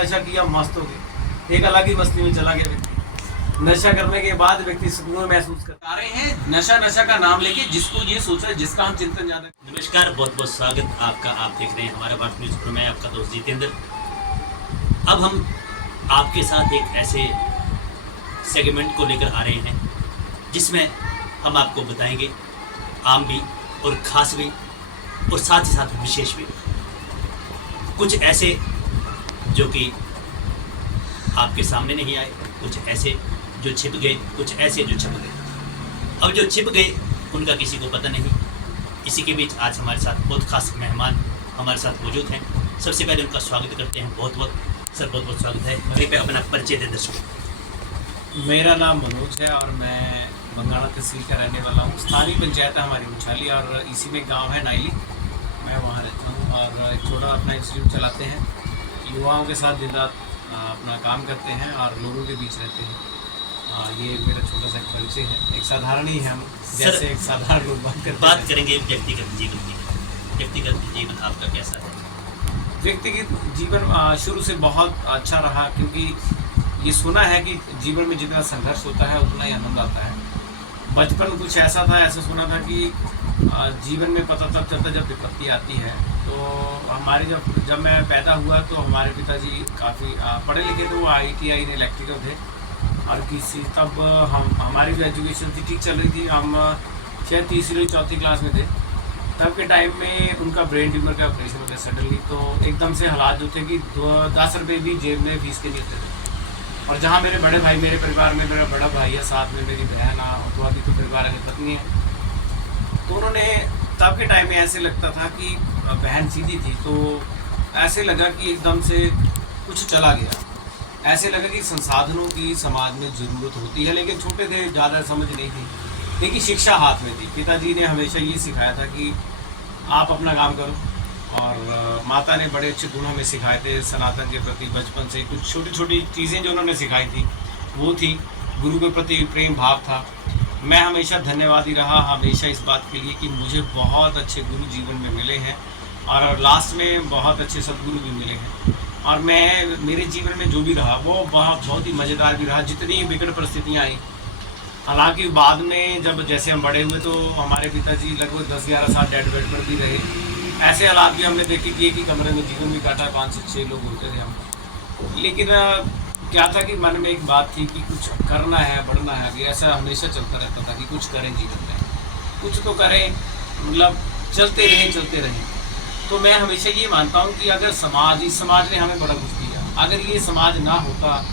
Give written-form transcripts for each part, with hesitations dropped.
नशा किया, मस्त हो गए, एक अलग ही मस्ती में चला गया व्यक्ति। नशा करने के बाद व्यक्ति सुकून महसूस कर आ रहे हैं। नशा नशा का नाम लेके जिसको ये सोच रहे, जिसका हम चिंतन ज्यादा। नमस्कार, बहुत बहुत स्वागत आपका। आप देख रहे हैं हमारा भारत न्यूज़ पर, मैं आपका दोस्त जितेंद्र। अब हम आपके साथ एक ऐसे सेगमेंट को लेकर आ रहे हैं जिसमें हम आपको बताएंगे आम भी और ख़ास भी और साथ ही साथ विशेष भी, कुछ ऐसे जो कि आपके सामने नहीं आए, कुछ ऐसे जो छिप गए, कुछ ऐसे जो छप गए। अब जो छिप गए उनका किसी को पता नहीं। इसी के बीच आज हमारे साथ बहुत खास मेहमान हमारे साथ मौजूद हैं। सबसे पहले उनका स्वागत करते हैं। बहुत बहुत सर, बहुत बहुत स्वागत है। कृपया अपना परिचय दे दर्शकों। मेरा नाम मनोज है और मैं बंगाला तहसील का रहने वाला हूँ। स्थानीय पंचायत है हमारी मुछाली और इसी में गांव है नाइली, मैं वहाँ रहता हूँ और एक छोटा अपना इंस्टीट्यूट चलाते हैं। युवाओं के साथ दिन रात अपना काम करते हैं और लोगों के बीच रहते हैं। ये मेरा छोटा सा परिचय है। एक साधारण ही है हम, जैसे एक साधारण लोग बात करेंगे व्यक्तिगत जीवन की। व्यक्तिगत जीवन आपका कैसा है? व्यक्तिगत जीवन शुरू से बहुत अच्छा रहा, क्योंकि ये सुना है कि जीवन में जितना संघर्ष होता है उतना ही आनंद आता है। बचपन कुछ ऐसा था, ऐसा सुना था कि जीवन में पता तब चलता जब विपत्ति आती है। तो हमारे जब मैं पैदा हुआ तो हमारे पिताजी काफ़ी पढ़े लिखे थे, वो ITI ने इलेक्ट्रिकल थे और किसी तब हमारी जो एजुकेशन थी ठीक चल रही थी। हम शायद तीसरी चौथी क्लास में थे। तब के टाइम में उनका ब्रेन ट्यूमर का ऑपरेशन हो गया सडनली। तो एकदम से हालात जो थे कि 10 रुपये भी जेब में फीस के नहीं होते थे। और जहाँ मेरे बड़े भाई, मेरे परिवार में मेरा बड़ा भाई है, साथ में मेरी बहन है, तो अभी तो परिवार की पत्नी है। तो उन्होंने तब के टाइम में ऐसे लगता था कि बहन सीधी थी, तो ऐसे लगा कि एकदम से कुछ चला गया। ऐसे लगा कि संसाधनों की समाज में ज़रूरत होती है, लेकिन छोटे थे, ज़्यादा समझ नहीं थी। लेकिन शिक्षा हाथ में थी। पिताजी ने हमेशा ये सिखाया था कि आप अपना काम करो, और माता ने बड़े अच्छे गुण हमें सिखाए थे सनातन के प्रति। बचपन से कुछ छोटी छोटी चीज़ें जो उन्होंने सिखाई थी वो थी, गुरु के प्रति प्रेम भाव था। मैं हमेशा धन्यवादी रहा हमेशा इस बात के लिए कि मुझे बहुत अच्छे गुरु जीवन में मिले हैं और लास्ट में बहुत अच्छे सदगुरु भी मिले हैं। और मैं मेरे जीवन में जो भी रहा वो बहुत ही मज़ेदार भी रहा, जितनी विकट परिस्थितियाँ आई। हालांकि बाद में जब जैसे हम बड़े हुए तो हमारे पिताजी लगभग 10-11 साल डेड बेड पर भी रहे। ऐसे हालात भी हमने देखे कि एक ही कमरे में जीवन भी काटा, 5 से 6 लोग होते थे हम। लेकिन क्या था कि मन में एक बात थी कि कुछ करना है, बढ़ना है आगे। ऐसा हमेशा चलता रहता था कि कुछ करें जीवन में, कुछ तो करें, मतलब चलते रहें। तो मैं हमेशा ये मानता हूँ कि अगर इस समाज ने हमें बड़ा कुछ दिया, अगर ये समाज ना होता,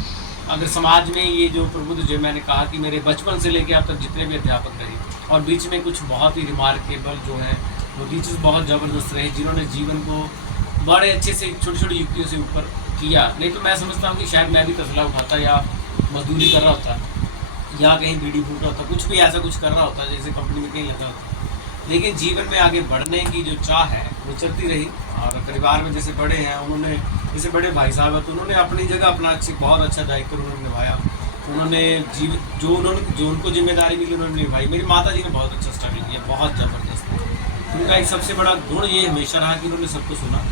अगर समाज में ये जो प्रबुद्ध, जो मैंने कहा कि मेरे बचपन से लेकर अब तक जितने भी अध्यापक रहे और बीच में कुछ बहुत ही रिमार्केबल जो है वो टीचर्स बहुत ज़बरदस्त रहे, जिन्होंने जीवन को बड़े अच्छे से छोटी छोटी युक्तियों से ऊपर किया। नहीं तो मैं समझता हूँ कि शायद मैं भी तसला उठाता या मजदूरी कर रहा होता या कहीं बीड़ी फूट रहा होता, कुछ भी ऐसा कुछ कर रहा होता, जैसे कंपनी में कहीं लगा होता। लेकिन जीवन में आगे बढ़ने की जो चाह है वो चलती रही। और परिवार में जैसे बड़े हैं, उन्होंने जैसे बड़े भाई साहब हैं, तो उन्होंने अपनी जगह अपना बहुत अच्छा दायित्व उन्होंने निभाया। उन्होंने जो उनको जिम्मेदारी मिली उन्होंने निभाई। मेरी माता जी ने बहुत अच्छा स्ट्रगल किया, बहुत ज़बरदस्त। उनका एक सबसे बड़ा गुण ये हमेशा रहा कि उन्होंने सबको सुना,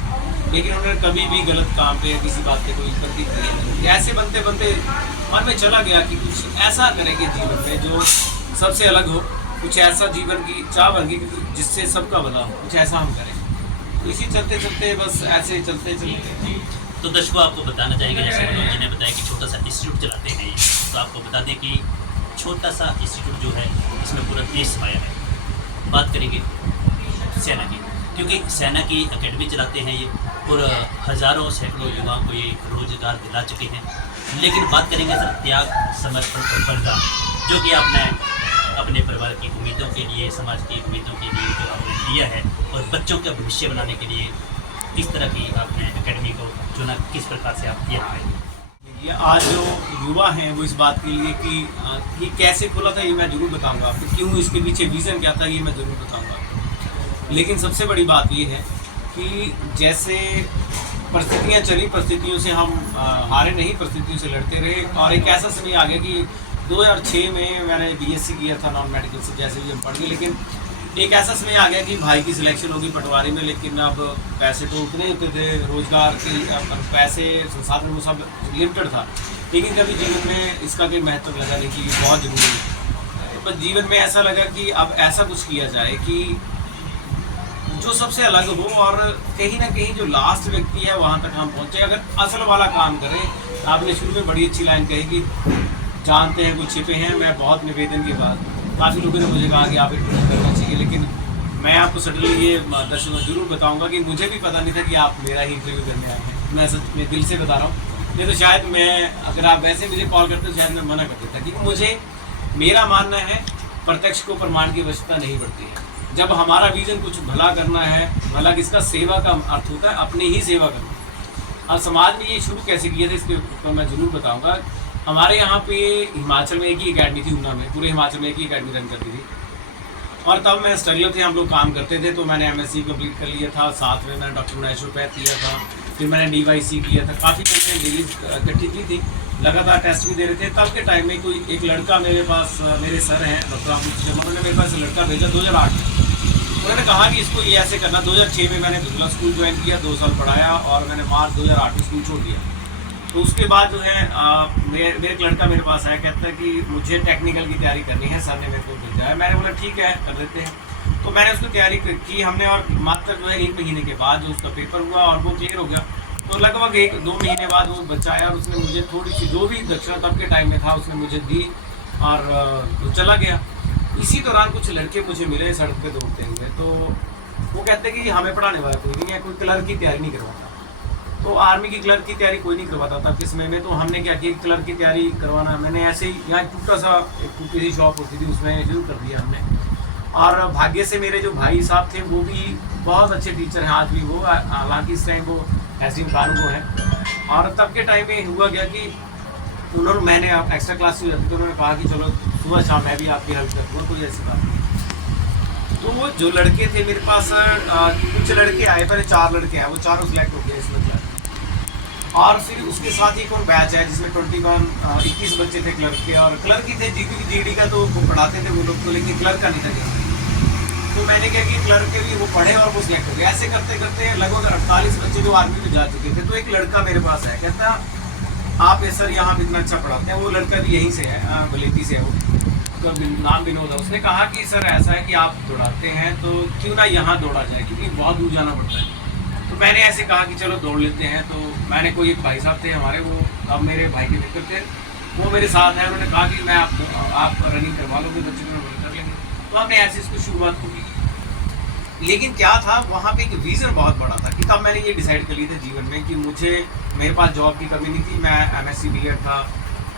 लेकिन उन्होंने कभी भी गलत काम पे या किसी बात पे कोई प्रतिक्रिया नहीं। ऐसे बनते बनते मन में चला गया कि कुछ ऐसा करेंगे जीवन में जो सबसे अलग हो, कुछ ऐसा जीवन की चाह बन गई जिससे सबका भला हो, कुछ ऐसा हम करें। तो इसी चलते चलते बस ऐसे चलते तो दर्शकों आपको बताना चाहेंगे, जैसे मनोज जी ने बताया कि छोटा सा इंस्टीट्यूट चलाते हैं, तो आपको बता दें कि छोटा सा इंस्टीट्यूट जो है इसमें पूरा देश समाया है। बात करेंगे सेना की, क्योंकि सेना की एकेडमी चलाते हैं ये और हज़ारों सैकड़ों युवाओं को ये रोजगार दिला चुके हैं। लेकिन बात करेंगे सर त्याग, समर्पण और बलिदान, जो कि आपने अपने परिवार की उम्मीदों के लिए, समाज की उम्मीदों के लिए जो आपने दिया है और बच्चों का भविष्य बनाने के लिए किस तरह की आपने एकेडमी को चुना, किस प्रकार से आप यहाँ आए? ये आज जो युवा हैं वो इस बात के लिए कि ये कैसे खुला था ये मैं ज़रूर बताऊंगा आपको, क्यों इसके पीछे विज़न क्या था ये मैं ज़रूर बताऊंगा। लेकिन सबसे बड़ी बात ये है कि जैसे परिस्थितियाँ चली, परिस्थितियों से हम हारे नहीं, परिस्थितियों से लड़ते रहे। और एक ऐसा समय आ गया कि 2006 में मैंने BSc किया था नॉन मेडिकल से, जैसे भी हम पढ़ गए। लेकिन एक ऐसा समय आ गया कि भाई की सिलेक्शन होगी पटवारी में, लेकिन अब पैसे तो उतने होते थे, रोजगार के पैसे संसाधन वो सब लिमिटेड था, लेकिन कभी जीवन में इसका कोई महत्व लगा नहीं कि ये बहुत जरूरी है। तो बस जीवन में ऐसा लगा कि अब ऐसा कुछ किया जाए कि जो सबसे अलग हो, और कहीं ना कहीं जो लास्ट व्यक्ति है वहाँ तक हम पहुँचे, अगर असल वाला काम करें। आपने शुरू में बड़ी अच्छी लाइन कही कि जानते हैं कुछ छिपे हैं। मैं बहुत निवेदन के बाद काफ़ी लोगों ने मुझे कहा कि आप इंटरव्यू करना चाहिए, लेकिन मैं आपको सडनली ये दर्शकों को जरूर बताऊंगा कि मुझे भी पता नहीं था कि आप मेरा ही इंटरव्यू करने आए हैं। मैं सच में दिल से बता रहा हूँ। नहीं तो शायद मैं, अगर आप वैसे मुझे कॉल करते तो शायद मैं मना कर देता, क्योंकि मुझे, मेरा मानना है प्रत्यक्ष को प्रमाण की आवश्यकता नहीं पड़ती है। जब हमारा विजन कुछ भला करना है, भला किसका, सेवा का अर्थ होता है अपनी ही सेवा करना। अब समाज में ये शुरू कैसे किया था इसके ऊपर मैं जरूर बताऊंगा। हमारे यहाँ पे हिमाचल में एक ही अकेडमी थी, ऊना में, पूरे हिमाचल में एक ही अकेडमी रन करती थी, और तब मैं स्ट्रगलर थे, हम लोग काम करते थे। तो मैंने MSc कंप्लीट कर लिया था, साथ में मैंने डॉक्टर नेचुरोपैथ किया था, फिर मैंने DYC किया था, काफ़ी मैंने डिग्रीज इकट्ठी की थी, लगातार टेस्ट भी दे रहे थे। तब के टाइम में कोई एक लड़का मेरे पास, मेरे सर हैं डॉक्टर अमित शर्मा, उन्होंने मेरे पास लड़का भेजा 2008 में। उन्होंने कहा कि इसको ये ऐसे करना। 2006 में मैंने दूसरा स्कूल ज्वाइन किया, 2 साल पढ़ाया, और मैंने मार्च 2008 में स्कूल छोड़ दिया। तो उसके बाद जो है मेरे एक लड़का मेरे पास आया, कहता है कि मुझे टेक्निकल की तैयारी करनी है, सर ने मेरे को भेजा है। मैंने बोला ठीक है, कर देते हैं। तो मैंने उसको तैयारी की हमने, और मात्र जो है 1 महीने के बाद जो उसका पेपर हुआ और वो क्लियर हो गया, तो लगभग 1-2 महीने बाद वो बच्चा आया, और उसने मुझे थोड़ी सी जो भी दक्षिणा तब के टाइम में था उसने मुझे दी, और वो चला गया। इसी दौरान कुछ लड़के मुझे मिले सड़क पे दौड़ते हुए, तो वो कहते कि हमें पढ़ाने वाला कोई नहीं है, कोई क्लर्क की तैयारी नहीं करवाता। तो आर्मी की क्लर्क की तैयारी कोई नहीं करवाता था किस समय में। तो हमने क्या किया, क्लर्क की तैयारी करवाना, मैंने ऐसे ही यहाँ टूटा सा एक टूटी सी शॉप होती थी, उसमें शुरू कर दिया हमने। और भाग्य से मेरे जो भाई साहब थे वो भी बहुत अच्छे टीचर हैं आज भी वो, हालांकि इस टाइम वो तहसील खान वो हैं। और तब के टाइम में हुआ गया कि उन्होंने, मैंने एक्स्ट्रा क्लास हो जाती तो उन्होंने कहा कि चलो सुबह शाम मैं भी आपकी हेल्प करूँगा, कोई ऐसी बात नहीं। तो वो जो लड़के थे मेरे पास, कुछ लड़के आए, पहले 4 लड़के आए, वो चारों सिलेक्ट हो गए इसमें क्लर्क। और फिर उसके साथ ही एक और बैच है जिसमें 21 बच्चे थे क्लर्क के, और क्लर्क ही थे GD का, तो वो पढ़ाते थे वो लोग तो, लेकिन क्लर्क का नहीं था क्या। तो मैंने क्या कि क्लर्क के भी वो पढ़े और वो सिलेक्ट हो गए। ऐसे करते करते लगभग 48 बच्चे जो आर्मी में जा चुके थे। तो एक लड़का मेरे पास है, कहता आप ये सर यहाँ इतना अच्छा पढ़ाते हैं। वो लड़का भी यहीं से है, बलेती से है वो, तो नाम विनोद है। उसने कहा कि सर ऐसा है कि आप दौड़ाते हैं तो क्यों ना यहाँ दौड़ा जाए, क्योंकि बहुत दूर जाना पड़ता है। तो मैंने ऐसे कहा कि चलो दौड़ लेते हैं। तो मैंने, कोई एक भाई साहब थे हमारे, वो अब मेरे भाई के मित्र थे, वो मेरे साथ हैं। उन्होंने कहा कि मैं आप रनिंग करवा लोगे, बच्चे को रनिंग कर लेंगे। तो हमने ऐसे इसको शुरुआत होगी। लेकिन क्या था, वहाँ पे एक विज़न बहुत बड़ा था कि तब मैंने ये डिसाइड कर लिया था जीवन में कि मेरे पास जॉब की कमी नहीं थी। मैं MSc BEd था,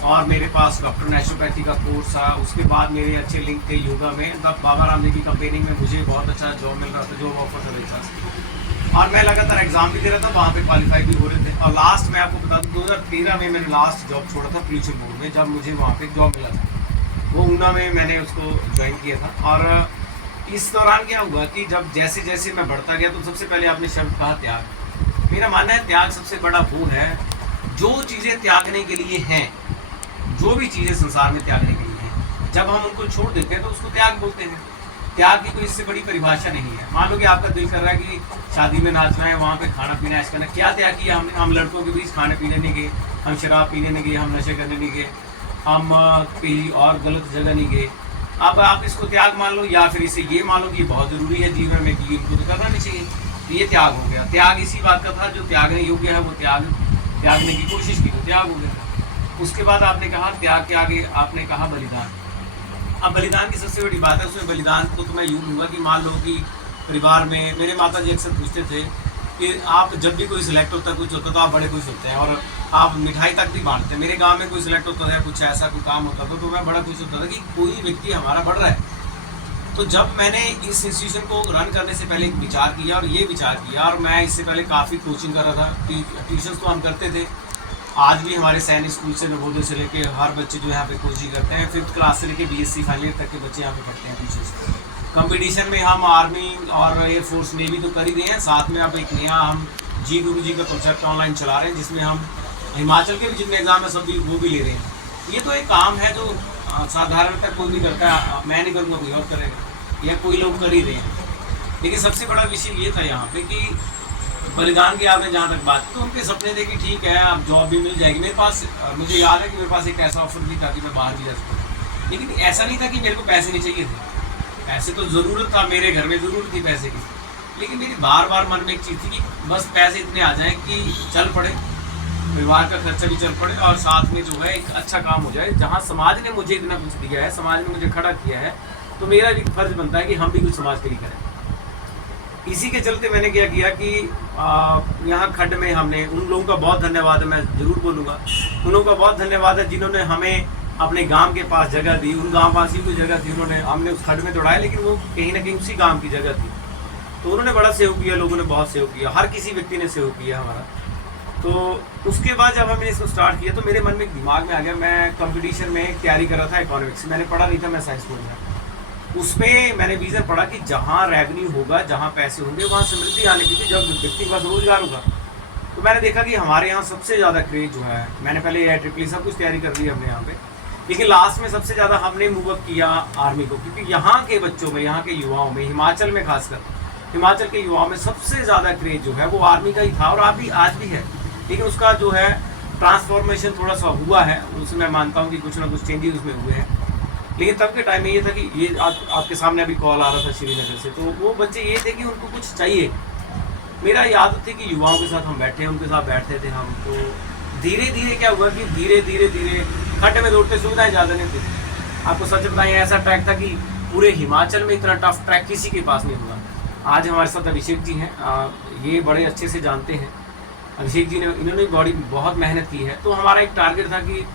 और मेरे पास डॉक्टर नेचुरोपैथी का कोर्स था। उसके बाद मेरे अच्छे लिंक थे योगा में, तब बाबा रामदेव की कंपेनिंग में मुझे बहुत अच्छा जॉब मिल रहा था, जॉब ऑफर था मेरे पास, और मैं लगातार एग्जाम भी दे रहा था, वहाँ पे क्वालिफाई भी हो रहे थे। और लास्ट मैं आपको बता दूँ 2013 में मैंने लास्ट जॉब छोड़ा था पोल्यूशन बोर्ड में, जब मुझे वहाँ पे जॉब मिला था, वो ऊना में मैंने उसको ज्वाइन किया था। और इस दौरान क्या हुआ कि जब जैसे जैसे मैं बढ़ता गया, तो सबसे पहले आपने शब्द कहा त्याग। मेरा मानना है त्याग सबसे बड़ा वो है, जो चीज़ें त्यागने के लिए हैं, जो भी चीज़ें संसार में त्यागने के लिए हैं, जब हम उनको छोड़ देते हैं तो उसको त्याग बोलते हैं। त्याग की कोई इससे बड़ी परिभाषा नहीं है। मान लो कि आपका दिल कर रहा है कि शादी में नाचना है, वहाँ पे खाना पीना ऐसा करना, क्या त्याग किया हमने? हम लड़कों के बीच खाने पीने नहीं गए, हम शराब पीने नहीं गए, हम नशे करने नहीं गए, हम कहीं और गलत जगह नहीं गए। अब आप इसको त्याग मान लो, या फिर इसे ये मान लो कि बहुत ज़रूरी है जीवन में कि इनको तो करना नहीं चाहिए, तो ये त्याग हो गया। त्याग इसी बात का था, जो त्यागने योग्य है वो त्यागने की कोशिश की तो त्याग हो गया। उसके बाद आपने कहा त्याग के आगे आपने कहा बलिदान। अब बलिदान की सबसे बड़ी बात है, उसमें बलिदान को तो मैं यूँ लूँगा कि मान लो कि परिवार में मेरे माता जी अक्सर पूछते थे कि आप जब भी कोई सिलेक्ट होता है, कुछ होता तो आप बड़े खुश होते हैं, और आप मिठाई तक भी बांटते हैं। मेरे गांव में कोई सिलेक्ट होता था, कुछ ऐसा कोई काम होता था, तो मैं बड़ा खुश होता था कि कोई व्यक्ति हमारा बढ़ रहा है। तो जब मैंने इस इंस्टीट्यूशन को रन करने से पहले एक विचार किया, और ये विचार किया, और मैं इससे पहले काफ़ी कोचिंग कर रहा था, ट्यूशन्स तो हम करते थे। आज भी हमारे सैनिक स्कूल से, नवोदय से लेके हर बच्चे जो यहाँ पे कोचिंग करते हैं, 5th क्लास से लेके BSc फाइनल ईयर तक के बच्चे यहाँ पे पढ़ते हैं ट्यूशन्स। कंपटीशन में हम आर्मी और एयरफोर्स नेवी तो कर ही रहे हैं, साथ में अब एक नया हम जी गुरु जी का कॉन्सेप्ट ऑनलाइन चला रहे हैं, जिसमें हम हिमाचल के भी जितने एग्जाम है सब भी वो भी ले रहे हैं। ये तो एक काम है जो साधारणतः कोई भी करता है, मैं नहीं करूँगा कोई और करेगा। या कोई लोग कर ही रहे हैं। लेकिन सबसे बड़ा विषय ये था यहाँ पे कि बलिदान की आपने जहाँ तक बात, तो उनके सपने थे कि ठीक है अब जॉब भी मिल जाएगी। मेरे पास मुझे याद है कि मेरे पास एक ऐसा ऑफर भी था कि मैं बाहर भी जा सकता, लेकिन ऐसा नहीं था कि मेरे को पैसे नहीं चाहिए थे। पैसे तो ज़रूरत था, मेरे घर में ज़रूरत थी पैसे की, लेकिन मेरी बार बार मन में एक चीज़ थी कि बस पैसे इतने आ जाएं कि चल पड़े, परिवार का खर्चा भी चल पड़े और साथ में जो है एक अच्छा काम हो जाए। जहाँ समाज ने मुझे इतना कुछ दिया है, समाज ने मुझे खड़ा किया है, तो मेरा भी फर्ज बनता है कि हम भी कुछ समाज के लिए करें। इसी के चलते मैंने क्या किया कि यहाँ खड्ड में हमने उन लोगों का बहुत धन्यवाद है, मैं ज़रूर बोलूँगा उन लोगों का बहुत धन्यवाद है जिन्होंने हमें अपने गांव के पास जगह दी। उन गांव वासी को जगह थी, उन्होंने हमने उस खड्ड में दौड़ाया, लेकिन वो कहीं ना कहीं उसी गांव की जगह थी, तो उन्होंने बड़ा सहयोग किया, लोगों ने बहुत सहयोग किया, हर किसी व्यक्ति ने सहयोग किया हमारा। तो उसके बाद जब हमने इसको स्टार्ट किया तो मेरे मन में दिमाग में आ गया, मैं कंपटीशन में तैयारी कर रहा था इकोनॉमिक्स, मैंने पढ़ा नहीं था, मैं साइंस स्कूल में। उसमें मैंने विजन पढ़ा कि जहाँ रेवेन्यू होगा, जहाँ पैसे होंगे, वहाँ समृद्धि आने की, जब व्यक्ति के पास रोजगार होगा। तो मैंने देखा कि हमारे यहाँ सबसे ज़्यादा क्रेज जो है, मैंने पहले AIEEE सब कुछ तैयारी कर ली हमने यहाँ पे, लेकिन लास्ट में सबसे ज़्यादा हमने मूव अप किया आर्मी को, क्योंकि यहाँ के बच्चों में, यहाँ के युवाओं में, हिमाचल में खासकर हिमाचल के युवाओं में सबसे ज़्यादा क्रेज जो है वो आर्मी का ही था, और आज भी है। लेकिन उसका जो है ट्रांसफॉर्मेशन थोड़ा सा हुआ है, उसमें मैं मानता हूँ कि कुछ ना कुछ चेंजेस उसमें हुए हैं। लेकिन तब के टाइम में ये था कि ये आपके सामने अभी कॉल आ रहा था श्रीनगर से, तो वो बच्चे ये थे कि उनको कुछ चाहिए। मेरा ये आदत थी कि युवाओं के साथ हम बैठे, उनके साथ बैठते थे हम। तो धीरे धीरे क्या हुआ कि धीरे धीरे खड्डे में दौड़ते, सुविधाएं ज़्यादा नहीं थी। आपको सच बताएं, ऐसा ट्रैक था कि पूरे हिमाचल में इतना टफ ट्रैक किसी के पास नहीं हुआ। आज हमारे साथ अभिषेक जी हैं, ये बड़े अच्छे से जानते हैं। अभिषेक जी ने, इन्होंने बहुत मेहनत की है। तो हमारा एक टारगेट था कि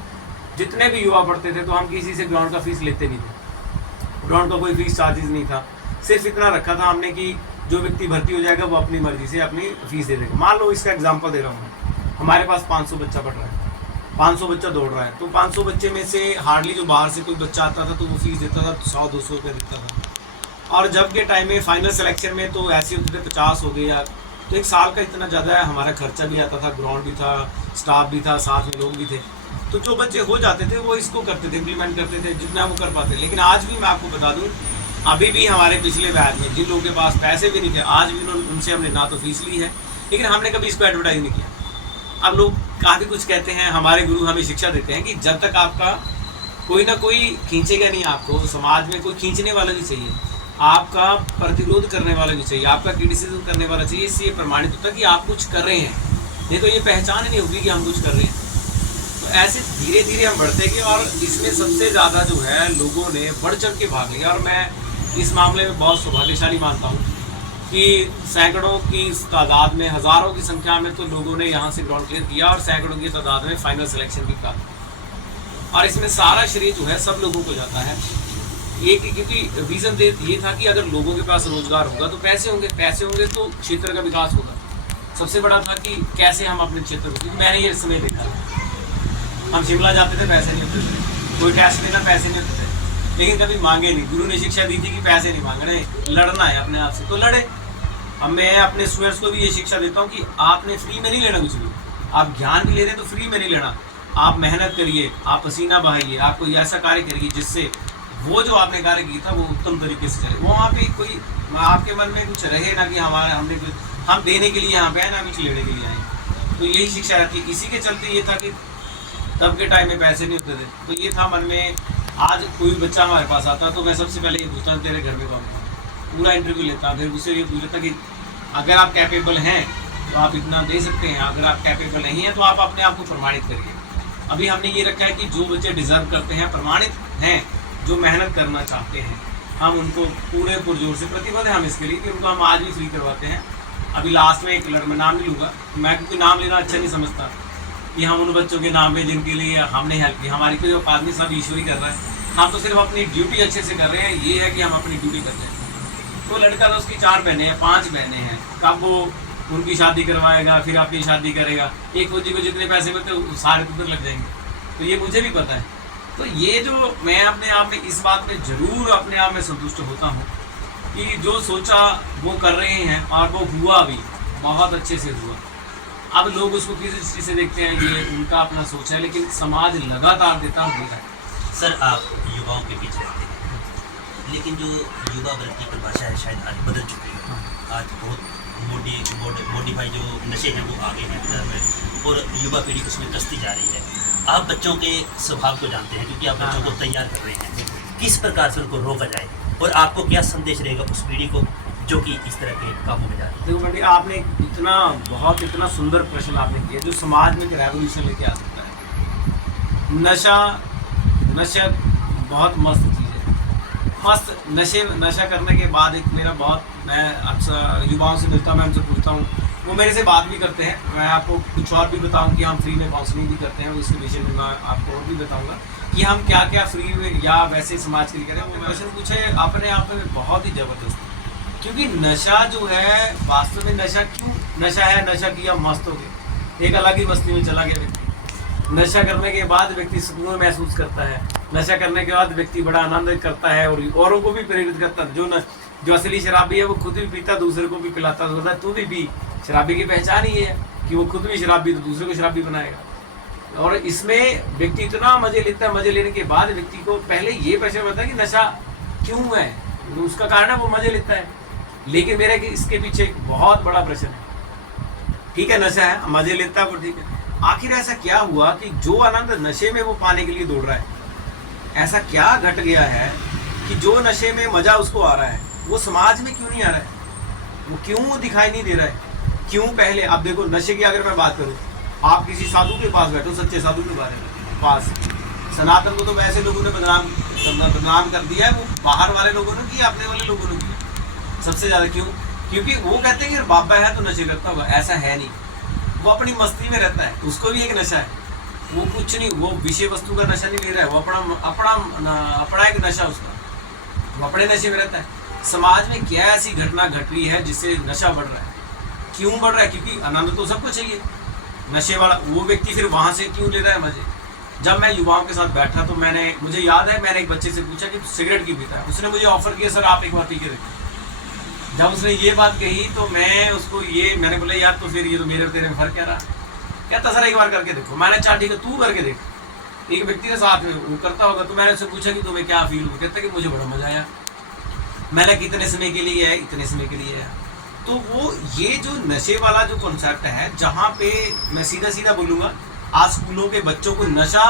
जितने भी युवा पढ़ते थे तो हम किसी से ग्राउंड का फीस लेते नहीं थे, ग्राउंड का कोई फीस चार्जेस नहीं था। सिर्फ इतना रखा था हमने कि जो व्यक्ति भर्ती हो जाएगा वो अपनी मर्जी से अपनी फीस दे देगा। मान लो इसका एग्जांपल दे रहा हूँ, हमारे पास 500 बच्चा पढ़ रहा है, 500 बच्चा दौड़ रहा है, तो 500 बच्चे में से हार्डली जो बाहर से कोई बच्चा आता था तो वो फीस देता था 100-200 रुपये देता था। और जब के टाइम में फाइनल सिलेक्शन में तो ऐसे होते थे 50 हो गए यार, तो एक साल का इतना ज़्यादा है, हमारा खर्चा भी आता था, ग्राउंड भी था, स्टाफ भी था, साथ में लोग भी थे। तो जो बच्चे हो जाते थे वो इसको करते थे, इम्प्लीमेंट करते थे जितना वो कर पाते। लेकिन आज भी मैं आपको बता दूं, अभी भी हमारे पिछले बैच में जिन लोगों के पास पैसे भी नहीं थे, आज भी उनसे हमने ना तो फीस ली है, लेकिन हमने कभी इसको एडवर्टाइज नहीं किया। अब लोग काफ़ी कुछ कहते हैं, हमारे गुरु हमें शिक्षा देते हैं कि जब तक आपका कोई ना कोई खींचेगा नहीं, आपको समाज में कोई खींचने वाला भी चाहिए, आपका प्रतिरोध करने वाला भी चाहिए, आपका क्रिटिसिज्म करने वाला चाहिए, इससे ये प्रमाणित होता है कि आप कुछ कर रहे हैं, नहीं तो ये पहचान नहीं होगी कि हम कुछ कर रहे हैं। तो ऐसे धीरे धीरे हम बढ़ते गए, और इसमें सबसे ज़्यादा जो है लोगों ने बढ़ चढ़ के भाग लिया। और मैं इस मामले में बहुत सौभाग्यशाली मानता हूँ कि सैकड़ों की तादाद में, हज़ारों की संख्या में तो लोगों ने यहाँ से ग्राउंड क्लियर किया, और सैकड़ों की तादाद में फाइनल सिलेक्शन भी प्राप्त। और इसमें सारा श्रेय जो है सब लोगों को जाता है। एक क्योंकि रीज़न ये था कि अगर लोगों के पास रोजगार होगा तो पैसे होंगे तो क्षेत्र का विकास होगा। सबसे बड़ा था कि कैसे हम अपने क्षेत्र को, क्योंकि मैंने ये समय देखा, हम शिमला जाते थे पैसे नहीं होते थे, कोई टेस्ट देना पैसे नहीं होते थे, लेकिन कभी मांगे नहीं। गुरु ने शिक्षा दी थी कि पैसे नहीं मांगने, लड़ना है अपने आप से, तो लड़े। अब मैं अपने स्टूडेंट्स को भी ये शिक्षा देता हूँ कि आपने फ्री में नहीं लेना कुछ भी, आप ज्ञान भी ले रहे हैं तो फ्री में नहीं लेना, आप मेहनत करिए, आप पसीना बहाइए, आप कोई ऐसा कार्य करिए जिससे वो जो आपने कार्य किया था वो उत्तम तरीके से चले। वो वहाँ पे कोई आपके मन में कुछ रहे ना कि हमने कुछ हम देने के लिए यहाँ पे आए ना कुछ लेने के लिए आए। तो यही शिक्षा रहती है। इसी के चलते ये था कि तब के टाइम में पैसे नहीं होते थे, तो ये था मन में। आज कोई बच्चा हमारे पास आता तो मैं सबसे पहले ये पूछता तेरे घर में कौन है, पूरा इंटरव्यू लेता, फिर उससे ये पूछता कि अगर आप कैपेबल हैं तो आप इतना दे सकते हैं, अगर आप कैपेबल नहीं हैं तो आप अपने आप को प्रमाणित करिए। अभी हमने ये रखा है कि जो बच्चे डिजर्व करते हैं, प्रमाणित हैं, जो मेहनत करना चाहते हैं, हम उनको पूरे पुरजोर से प्रतिबद्ध हैं हम इसके लिए कि उनको हम आज भी फ्री करवाते हैं। अभी लास्ट में एक मैं नाम नहीं लूँगा, मैं क्योंकि नाम लेना अच्छा नहीं समझता कि हम उन बच्चों के नाम पे जिनके लिए हमने हेल्प की, हमारी कोई औकात नहीं, सब ईश्वर ही कर रहा है, हम तो सिर्फ अपनी ड्यूटी अच्छे से कर रहे हैं। ये है कि हम अपनी ड्यूटी कर रहे हैं। तो लड़का था, उसकी 4 बहनें हैं, 5 बहनें हैं, कब वो उनकी शादी करवाएगा, फिर अपनी शादी करेगा, एक फौजी को जितने पैसे मिलते हैं सारे उधर लग जाएंगे, तो ये मुझे भी पता है। तो ये जो मैं अपने आप में इस बात में ज़रूर अपने आप में संतुष्ट होता हूँ कि जो सोचा वो कर रहे हैं, और वो हुआ भी, बहुत अच्छे से हुआ। अब लोग उसको किस दृष्टि से देखते हैं ये उनका अपना सोच है, लेकिन समाज लगातार देता है। सर, आप युवाओं के बीच रहते हैं, लेकिन जो युवा वर्ग की परिभाषा है शायद आज बदल चुकी है। आज बहुत मॉडिफाई जो नशे हैं वो आगे हैं बाजार में, और युवा पीढ़ी उसमें कसती जा रही है। आप बच्चों के स्वभाव को जानते हैं क्योंकि आप बच्चों को तैयार कर रहे हैं, किस प्रकार से उनको रोका जाए और आपको क्या संदेश रहेगा उस पीढ़ी को जो कि इस तरह के कामों में जा रही है? देखो पंडित, आपने इतना सुंदर प्रश्न आपने किया जो समाज में एक रेवोल्यूशन लेके आ सकता है। नशा बहुत मस्त चीज़ है। मस्त नशा करने के बाद एक मैं अक्सर युवाओं से मिलता हूँ, मैं उनसे पूछता हूँ, वो मेरे से बात भी करते हैं। मैं आपको कुछ और भी बताऊँ कि हम फ्री में काउंसलिंग भी करते हैं, इसके विषय में मैं आपको और भी बताऊँगा कि हम क्या क्या फ्री में या वैसे समाज के लिए करें। वो क्वेश्चन पूछे अपने आप में बहुत ही ज़बरदस्त है, क्योंकि नशा जो है वास्तव में नशा क्यों नशा है? नशा किया मस्त हो गया, एक अलग ही मस्ती में चला गया व्यक्ति। नशा करने के बाद व्यक्ति सुकून महसूस करता है, नशा करने के बाद व्यक्ति बड़ा आनंद करता है और औरों को भी प्रेरित करता है। जो असली शराबी है वो खुद भी पीता, दूसरे को भी पिलाता है। तू भी पी, शराबी की पहचान ही है कि वो खुद भी शराबी तो दूसरे को शराबी बनाएगा। और इसमें व्यक्ति इतना मजे लेता है, मजे लेने के बाद व्यक्ति को पहले ये प्रश्न होता है कि नशा क्यों है, तो उसका कारण है वो मजे लेता है। लेकिन मेरा कि इसके पीछे एक बहुत बड़ा प्रश्न है। ठीक है, नशा है, मजे लेता है वो, ठीक है, आखिर ऐसा क्या हुआ कि जो आनंद नशे में वो पाने के लिए दौड़ रहा है, ऐसा क्या घट गया है कि जो नशे में मजा उसको आ रहा है वो समाज में क्यों नहीं आ रहा है? वो क्यों दिखाई नहीं दे रहा है? क्यों? पहले अब देखो, नशे की अगर मैं बात करूं, आप किसी साधु के पास बैठो, सच्चे साधु के बारे में पास, सनातन को तो वैसे लोगों ने बदनाम कर दिया है, वो बाहर वाले लोगों ने किया, अपने वाले लोगों ने किया सबसे ज्यादा। क्यों? क्योंकि वो कहते हैं कि बाबा है तो नशे करता होगा, ऐसा है नहीं। वो अपनी मस्ती में रहता है, उसको भी एक नशा है, वो कुछ नहीं, वो विषय वस्तु का नशा नहीं ले रहा है, वो अपना एक नशा उसका, वो अपने नशे में रहता है। समाज में क्या ऐसी घटना घट रही है जिससे नशा बढ़ रहा है? क्यों बढ़ रहा है? क्योंकि आनंद तो सबको चाहिए। नशे वाला वो व्यक्ति फिर वहां से क्यों ले रहा है मजे? जब मैं युवाओं के साथ बैठा तो मुझे याद है, मैंने एक बच्चे से पूछा कि सिगरेट क्यों पीता है। उसने मुझे ऑफर किया, सर आप एक बार पी के देखिए। जब उसने ये बात कही तो मैंने बोला यार, तो फिर ये तो मेरे तेरे में फर्क क्या रहा? कहता सर एक बार करके देखो। मैंने चाह ठीक है, तू करके देख। एक व्यक्ति के साथ में वो करता होगा, तो मैंने उससे पूछा कि तुम्हें क्या फील हुआ? कहता कि मुझे बड़ा मजा आया। मैंने कितने समय के लिए है? इतने समय के लिए है। तो वो ये जो नशे वाला जो कॉन्सेप्ट है, जहाँ पे मैं सीधा बोलूँगा, आज स्कूलों के बच्चों को नशा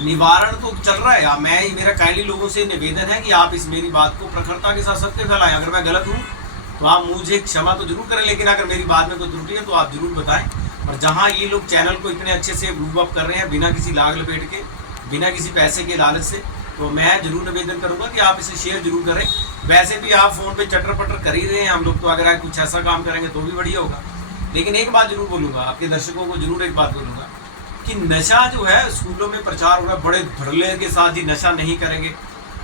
निवारण तो चल रहा है। मेरा काइंडली लोगों से निवेदन है कि आप इस मेरी बात को प्रखरता के साथ सत्य फैलाएं। अगर मैं गलत हूँ तो आप मुझे क्षमा तो जरूर करें, लेकिन अगर मेरी बात में कोई त्रुटि है तो आप जरूर बताएं। और जहाँ ये लोग चैनल को इतने अच्छे से मूव अप कर रहे हैं बिना किसी लाग लपेट के, बिना किसी पैसे के लालच से, तो मैं जरूर निवेदन करूंगा कि आप इसे शेयर जरूर करें। वैसे भी आप फोन पे चटर पटर कर ही रहे हैं हम लोग, तो अगर आप कुछ ऐसा काम करेंगे तो भी बढ़िया होगा। लेकिन एक बात जरूर बोलूँगा, आपके दर्शकों को जरूर एक बात बोलूँगा कि नशा जो है स्कूलों में प्रचार हो रहा है बड़े धड़ल्ले के साथ ही, नशा नहीं करेंगे।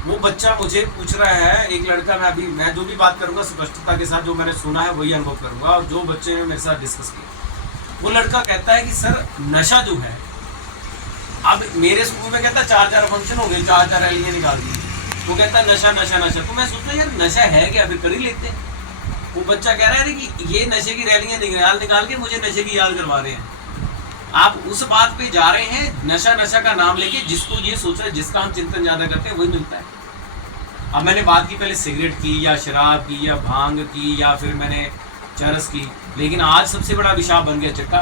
वो बच्चा मुझे पूछ रहा है, एक लड़का, मैं जो भी बात करूँगा स्पष्टता के साथ जो मैंने सुना है वही अनुभव करूँगा, और जो बच्चे ने मेरे साथ डिस्कस किया, वो लड़का कहता है कि सर नशा जो है, अब मेरे स्कूल में कहता 4 फंक्शन हो गए, 4 रैलियाँ निकाल दी, वो कहता नशा नशा नशा। तो मैं सोचता यार नशा है क्या, फिर कर ही लेते हैं। वो बच्चा कह रहा है कि ये नशे की रैलियाँ निकाल के मुझे नशे की याद करवा रहे हैं। आप उस बात पे जा रहे हैं, नशा नशा का नाम लेके, जिसको ये सोच रहा है, जिसका हम चिंतन ज्यादा करते हैं वही मिलता है। अब मैंने बात की पहले सिगरेट की या शराब की या भांग की या फिर मैंने चरस की, लेकिन आज सबसे बड़ा विषय बन गया चिट्टा।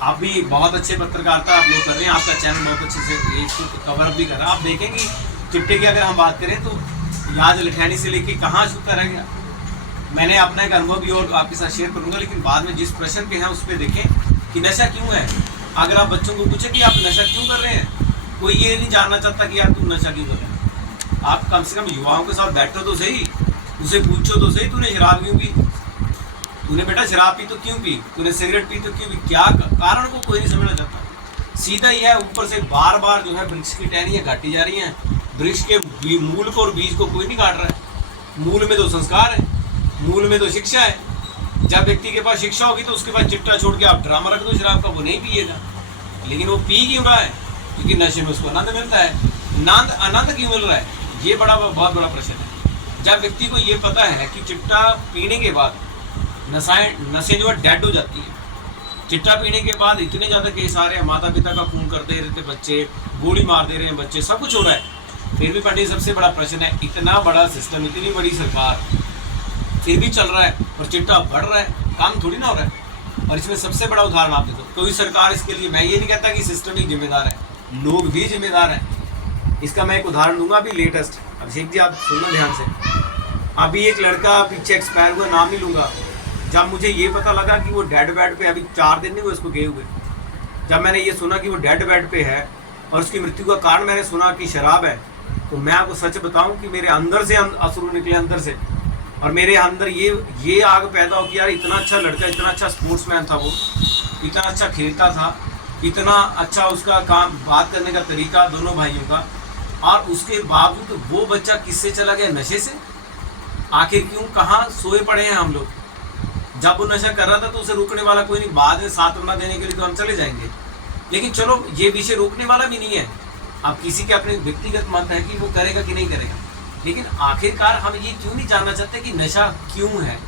आप भी बहुत अच्छे पत्रकारिता आप लोग कर रहे हैं, आपका चैनल बहुत अच्छे से इसको कवर अप भी कर रहा है। आप देखेंगे चिट्टे की अगर हम बात करें तो याद लठैनी से लेके कहाँ छूता रह गया। मैंने अपना एक अनुभव भी और आपके साथ शेयर करूंगा, लेकिन बाद में जिस प्रश्न पे हैं उस पर देखें कि नशा क्यों है। अगर आप बच्चों को पूछे कि आप नशा क्यों कर रहे हैं, कोई ये नहीं जानना चाहता कि यार तुम नशा क्यों कर रहे हैं। आप कम से कम युवाओं के साथ बैठो तो सही, उसे पूछो तो सही, तूने शराब क्यों पी, तूने बेटा शराब पी तो क्यों पी, तूने सिगरेट पी तो क्यों पी, क्या कारण को कोई नहीं समझना चाहता। सीधा ही है, ऊपर से बार बार जो है वृक्ष की टहनियाँ काटी जा रही हैं, वृक्ष के मूल को और बीज को कोई नहीं काट रहा है। मूल में तो संस्कार है, मूल में तो शिक्षा है। जब व्यक्ति के पास शिक्षा होगी तो उसके पास चिट्टा छोड़ के आप ड्रामा रख दो शराब का, वो नहीं पिएगा। लेकिन वो पी क्यों रहा है? क्योंकि नशे में उसको आनंद मिलता है। आनंद क्यों मिल रहा है, ये बहुत बड़ा प्रश्न है। जब व्यक्ति को ये पता है कि चिट्टा पीने के बाद नशे जो है डेड हो जाती है, चिट्टा पीने के बाद इतने ज़्यादा केस आ रहे हैं, माता पिता का खून कर दे रहे थे बच्चे, गोली मार दे रहे हैं बच्चे, सब कुछ हो रहा है, फिर भी पंडित सबसे बड़ा प्रश्न है, इतना बड़ा सिस्टम, इतनी बड़ी सरकार, फिर भी चल रहा है और चिट्टा बढ़ रहा है, काम थोड़ी ना हो रहा है। और इसमें सबसे बड़ा उदाहरण आप देखो, कोई सरकार इसके लिए, मैं ये नहीं कहता कि सिस्टम ही जिम्मेदार है, लोग भी जिम्मेदार हैं। इसका मैं एक उदाहरण दूंगा अभी लेटेस्ट। अभिषेक जी आप सुनना ध्यान से। अभी एक लड़का पीछे एक्सपायर हुआ, नाम नहीं लूँगा, जब मुझे ये पता लगा कि वो डेड बेड पे, अभी 4 दिन नहीं हुए उसको गए हुए, जब मैंने ये सुना कि वो डेड बेड पे है और उसकी मृत्यु का कारण मैंने सुना कि शराब है, तो मैं आपको सच बताऊं कि मेरे अंदर से अश्रु निकले, अंदर से। और मेरे अंदर ये आग पैदा हो कि यार इतना अच्छा लड़का, इतना अच्छा स्पोर्ट्समैन था वो, इतना अच्छा खेलता था, इतना अच्छा उसका काम, बात करने का तरीका दोनों भाइयों का, और उसके बावजूद वो बच्चा किससे चला गया? नशे से। आखिर क्यों? कहाँ सोए पड़े हैं हम लोग। जब वो नशा कर रहा था तो उसे रोकने वाला कोई नहीं, बाद में सांत्वना देने के लिए तो हम चले जाएंगे, लेकिन चलो ये विषय रोकने वाला भी नहीं है। अब किसी के अपने व्यक्तिगत मत है कि वो करेगा कि नहीं करेगा, लेकिन आखिरकार हम ये क्यों नहीं जानना चाहते कि नशा क्यों है?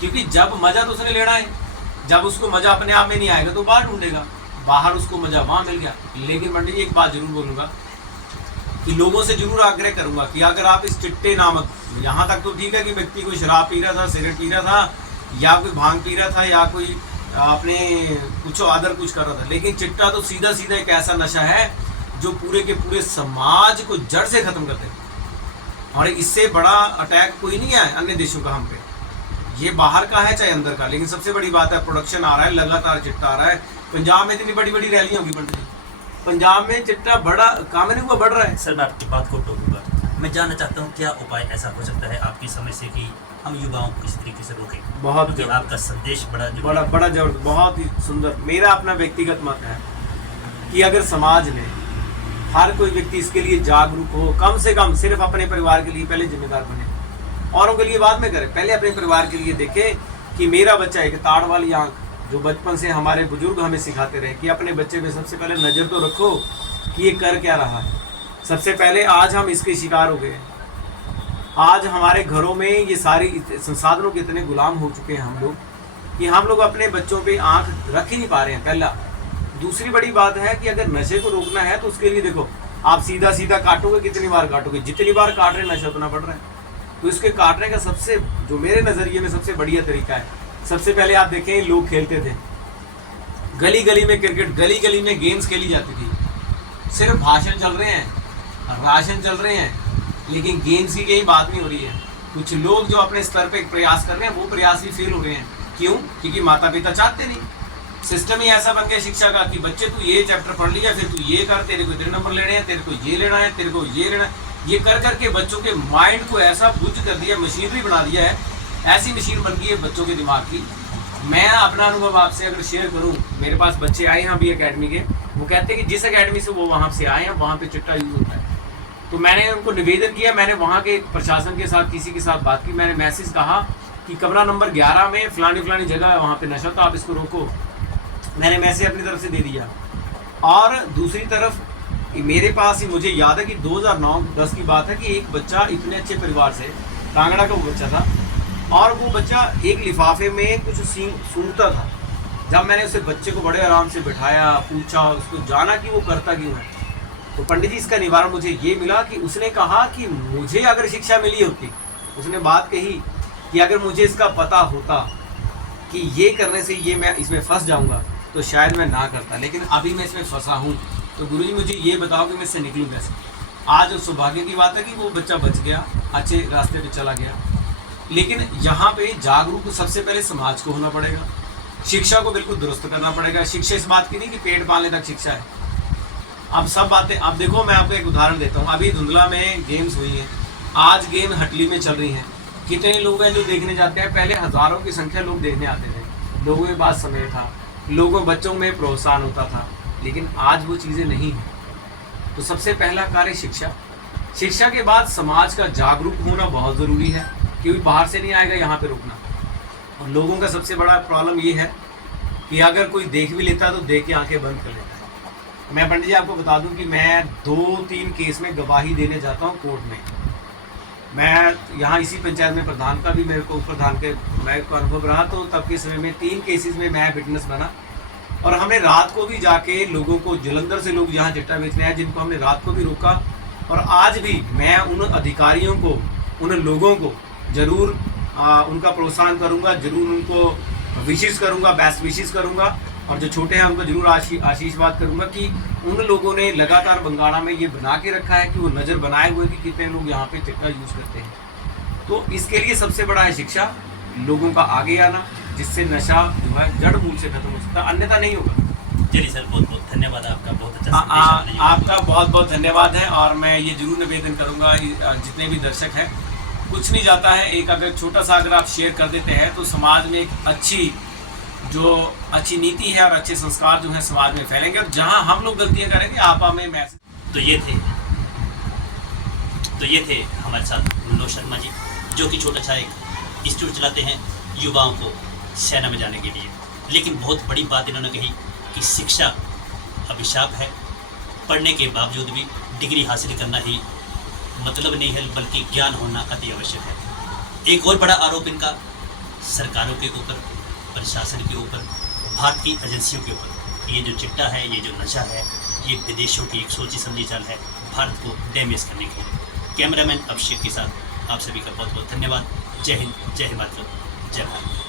क्योंकि जब मजा तो उसने लेना है, जब उसको मजा अपने आप में नहीं आएगा तो बाहर ढूंढेगा, बाहर उसको मजा वहां मिल गया। लेकिन पंडित जी एक बात जरूर बोलूंगा कि लोगों से जरूर आग्रह करूंगा कि अगर आप इस चिट्टे नामक, यहाँ तक तो ठीक है कि व्यक्ति कोई शराब पी रहा था, सिगरेट पी रहा था, या कोई भांग पी रहा था, या कोई अपने कुछ अदर कुछ कर रहा था, लेकिन चिट्टा तो सीधा सीधा एक ऐसा नशा है जो पूरे के पूरे समाज को जड़ से खत्म कर देगा। और इससे बड़ा अटैक कोई नहीं है अन्य देशों का हम पे, ये बाहर का है चाहे अंदर का। लेकिन सबसे बड़ी बात है, प्रोडक्शन आ रहा है, लगातार चिट्टा आ रहा है। पंजाब में इतनी बड़ी बड़ी रैलियां होगी पंडित जी, पंजाब में चिट्टा बड़ा काम नहीं हुआ, बढ़ रहा है। सर मैं आपकी बात को टोकूंगा, मैं जानना चाहता हूँ क्या उपाय ऐसा हो सकता है आपकी समझ से कि हम युवाओं को इस तरीके से रोकें? बहुत आपका संदेश बड़ा जबरदस्त, बहुत ही सुंदर। मेरा अपना व्यक्तिगत मत है कि अगर समाज में हर कोई व्यक्ति इसके लिए जागरूक हो, कम से कम सिर्फ अपने परिवार के लिए पहले जिम्मेदार बने, औरों के लिए बाद में करे, पहले अपने परिवार के लिए देखे कि मेरा बच्चा, एक ताड़ वाली आंख जो बचपन से हमारे बुजुर्ग हमें सिखाते रहे कि अपने बच्चे पे सबसे पहले नज़र तो रखो कि ये कर क्या रहा है। सबसे पहले आज हम इसके शिकार हो गए। आज हमारे घरों में ये सारी संसाधनों के इतने गुलाम हो चुके हैं हम लोग कि हम लोग अपने बच्चों पे आंख रख ही नहीं पा रहे हैं, पहला। दूसरी बड़ी बात है कि अगर नशे को रोकना है तो उसके लिए देखो, आप सीधा सीधा काटोगे, कितनी बार काटोगे, जितनी बार काट रहे नशा उतना बढ़ रहा है। तो इसके काटने का सबसे, जो मेरे नज़रिए में सबसे बढ़िया तरीका है, सबसे पहले आप देखें लोग खेलते थे गली गली में क्रिकेट, गली गली में गेम्स खेली जाती थी, सिर्फ भाषण चल रहे हैं, राशन चल रहे हैं, लेकिन गेम्स की कहीं बात नहीं हो रही है। कुछ लोग जो अपने स्तर पे प्रयास कर रहे हैं वो प्रयास भी फेल हो रहे हैं। क्यों? क्योंकि माता पिता चाहते नहीं। सिस्टम ही ऐसा बन गया शिक्षा का कि बच्चे तू ये चैप्टर पढ़ लिया, फिर तू ये कर, तेरे को इतने नंबर लेने हैं, तेरे को ये लेना है, तेरे को ये लेना है। ये कर करके बच्चों के माइंड को ऐसा बुझ कर दिया, मशीनरी बना दिया है, ऐसी मशीन बन गई है बच्चों के दिमाग की। मैं अपना अनुभव आपसे अगर शेयर करूं, मेरे पास बच्चे आए हैं अभी अकेडमी के, वो कहते हैं कि जिस अकेडमी से वो वहाँ से आए हैं वहाँ पे चिट्टा यूज होता है। तो मैंने उनको निवेदन किया, मैंने वहाँ के प्रशासन के साथ किसी के साथ बात की, मैंने मैसेज कहा कि कमरा नंबर 11 में फलानी जगह है, वहाँ पे नशा, तो आप इसको रोको। मैंने मैसेज अपनी तरफ से दे दिया। और दूसरी तरफ मेरे पास ही मुझे याद है कि 2009-10 की बात है कि एक बच्चा इतने अच्छे परिवार से, कांगड़ा का वो बच्चा था, और वो बच्चा एक लिफाफे में कुछ सूंघता था। जब मैंने उसे बच्चे को बड़े आराम से बिठाया, पूछा, उसको जाना कि वो करता क्यों है, तो पंडित जी इसका निवारण मुझे ये मिला कि उसने कहा कि मुझे अगर शिक्षा मिली होती, उसने बात कही कि अगर मुझे इसका पता होता कि ये करने से ये मैं इसमें फंस जाऊंगा तो शायद मैं ना करता, लेकिन अभी मैं इसमें फंसा हूँ, तो गुरुजी मुझे ये बताओ कि मैं इससे निकलूँ कैसे। आज सौभाग्य की बात है कि वो बच्चा बच गया, अच्छे रास्ते पे चला गया। लेकिन यहाँ पे जागरूक सबसे पहले समाज को होना पड़ेगा, शिक्षा को बिल्कुल दुरुस्त करना पड़ेगा। शिक्षा इस बात की नहीं कि पेट पालने तक शिक्षा है, अब सब बातें। अब देखो मैं आपको एक उदाहरण देता हूँ, अभी धुंधला में गेम्स हुई हैं, आज गेम हटली में चल रही हैं, कितने लोग हैं जो देखने जाते हैं। पहले हज़ारों की संख्या लोग देखने आते थे, लोगों के पास समय था, लोगों बच्चों में प्रोत्साहन होता था, लेकिन आज वो चीज़ें नहीं हैं। तो सबसे पहला कार्य शिक्षा, शिक्षा के बाद समाज का जागरूक होना बहुत ज़रूरी है, क्योंकि बाहर से नहीं आएगा यहाँ पे रुकना। और लोगों का सबसे बड़ा प्रॉब्लम ये है कि अगर कोई देख भी लेता है तो देख के आंखें बंद कर लेता है। मैं पंडित जी आपको बता दूं कि मैं 2-3 केस में गवाही देने जाता हूँ कोर्ट में। मैं यहाँ इसी पंचायत में प्रधान का भी मेरे को प्रधान के मैं को अनुभव रहा, तो तब के समय में 3 केसेस में मैं विटनेस बना। और हमने रात को भी जाके लोगों को, जलंधर से लोग यहाँ चिट्टा बेचने आए जिनको हमने रात को भी रोका, और आज भी मैं उन अधिकारियों को, उन लोगों को जरूर उनका प्रोत्साहन करूंगा, जरूर उनको विशेष करूंगा, बेस्ट विशेष करूंगा, और जो छोटे हैं उनको जरूर आशीर्वाद करूंगा कि उन लोगों ने लगातार बंगाणा में ये बना के रखा है कि वो नज़र बनाए हुए कि कितने लोग यहाँ पे चक्का यूज़ करते हैं। तो इसके लिए सबसे बड़ा है शिक्षा, लोगों का आगे आना, जिससे नशा जो है जड़ मूल से खत्म हो सकता, अन्यथा नहीं होगा। चलिए सर, बहुत बहुत धन्यवाद आपका, बहुत अच्छा संदेश आपका बहुत बहुत धन्यवाद है। और मैं ये जरूर निवेदन करूंगा जितने भी दर्शक हैं, कुछ नहीं जाता है, एक अगर छोटा सा अगर आप शेयर कर देते हैं तो समाज में एक अच्छी नीति है और अच्छे संस्कार जो है समाज में फैलेंगे। और जहां हम लोग गलतियां करेंगे आप हमें मैसेज। तो ये थे हमारे साथ मनोज शर्मा जी, जो कि छोटा सा एक इंस्टीट्यूट चलाते हैं युवाओं को सेना में जाने के लिए। लेकिन बहुत बड़ी बात इन्होंने कही कि शिक्षा अभिशाप है, पढ़ने के बावजूद भी डिग्री हासिल करना ही मतलब नहीं है, बल्कि ज्ञान होना अति आवश्यक है। एक और बड़ा आरोप इनका सरकारों के ऊपर, प्रशासन के ऊपर, भारतीय एजेंसियों के ऊपर, ये जो चिट्टा है, ये जो नशा है, ये विदेशों की एक सोची समझी चाल है भारत को डैमेज करने के लिए। कैमरामैन अभिषेक के साथ आप सभी का बहुत बहुत धन्यवाद। जय हिंद, जय हिमाचल, जय भारत।